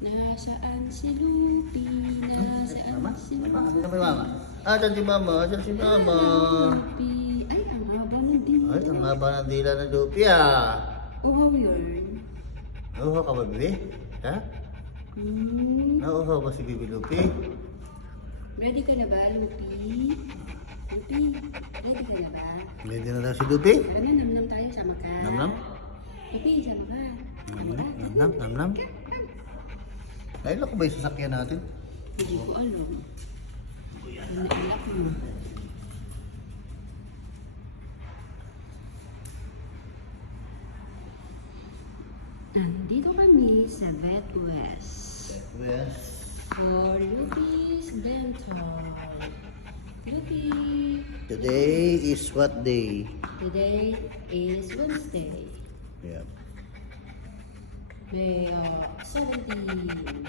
Nasaan si Lupi? Nasaan si Mama, Lupi? ano ba mama? Asan si mama? Asan si mama? Lupi. Ay, ang haba ng dila. Ay, ang haba ng dila ng Lupi ah. Uhaw yun. Nauhaw ka ba, Bibi? Ha? Nauhaw ba si Bibi Lupi? Ready ka na ba, Lupi? Lupi, ready ka na ba? Ready na daw si Lupi? Tara na, namnam tayo, sama ka. Namnam? Lupi, sama ka. Namnam, namnam. Kailan ko ba yung sasakyan natin? Hindi ko alam. Ano anak mo? Nandito kami sa Vet West Yes. for Lupi's Dental. Lupi, Today is what day? today is Wednesday, Yeah. May 17.